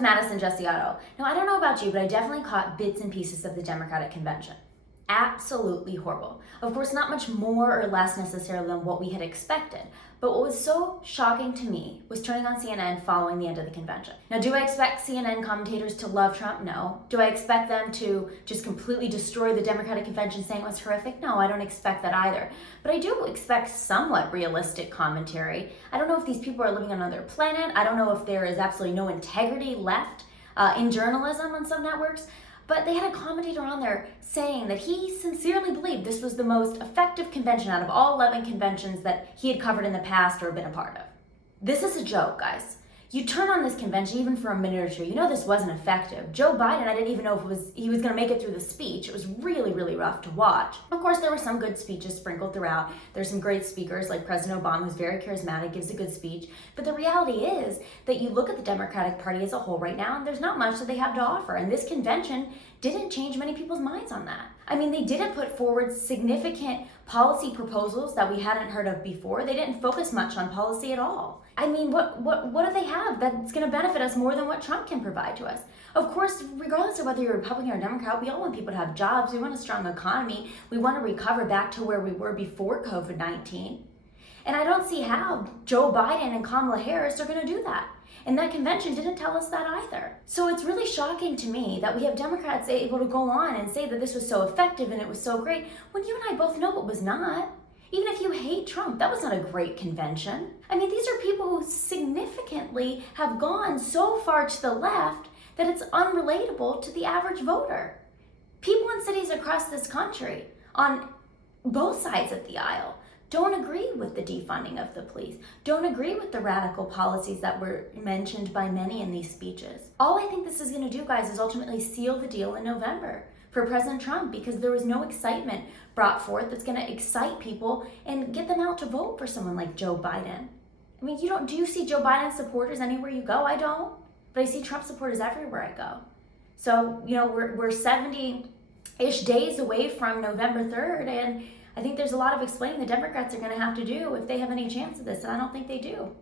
it's Madison Gesiotto. Now, I don't know about you, but I definitely caught bits and pieces of the Democratic convention. Absolutely horrible. Of course, not much more or less necessarily than what we had expected. But what was so shocking to me was turning on CNN following the end of the convention. Now, do I expect CNN commentators to love Trump? No. Do I expect them to just completely destroy the Democratic convention saying it was horrific? No, I don't expect that either. But I do expect somewhat realistic commentary. I don't know if these people are living on another planet. I don't know if there is absolutely no integrity left in journalism on some networks. But they had a commentator on there saying that he sincerely believed this was the most effective convention out of all 11 conventions that he had covered in the past or been a part of. This is a joke, guys. You turn on this convention even for a minute or two, you know this wasn't effective. Joe Biden, I didn't even know if he was going to make it through the speech. It was really, really rough to watch. Of course, there were some good speeches sprinkled throughout. There's some great speakers like President Obama, who's very charismatic, gives a good speech. But the reality is that you look at the Democratic Party as a whole right now, and there's not much that they have to offer. And this convention didn't change many people's minds on that. I mean, they didn't put forward significant policy proposals that we hadn't heard of before. They didn't focus much on policy at all. I mean, what do they have that's going to benefit us more than what Trump can provide to us? Of course, regardless of whether you're Republican or Democrat, we all want people to have jobs. We want a strong economy. We want to recover back to where we were before COVID-19. And I don't see how Joe Biden and Kamala Harris are going to do that. And that convention didn't tell us that either. So it's really shocking to me that we have Democrats able to go on and say that this was so effective and it was so great, when you and I both know it was not. Even if you hate Trump, that was not a great convention. I mean, these are people who significantly have gone so far to the left that it's unrelatable to the average voter. People in cities across this country, on both sides of the aisle, don't agree with the defunding of the police, don't agree with the radical policies that were mentioned by many in these speeches. All I think this is going to do, guys, is ultimately seal the deal in November for President Trump, because there was no excitement brought forth that's going to excite people and get them out to vote for someone like Joe Biden. I mean, do you see Joe Biden supporters anywhere you go? I don't, but I see Trump supporters everywhere I go. So, we're 70-ish days away from November 3rd, and I think there's a lot of explaining the Democrats are going to have to do if they have any chance of this, and I don't think they do.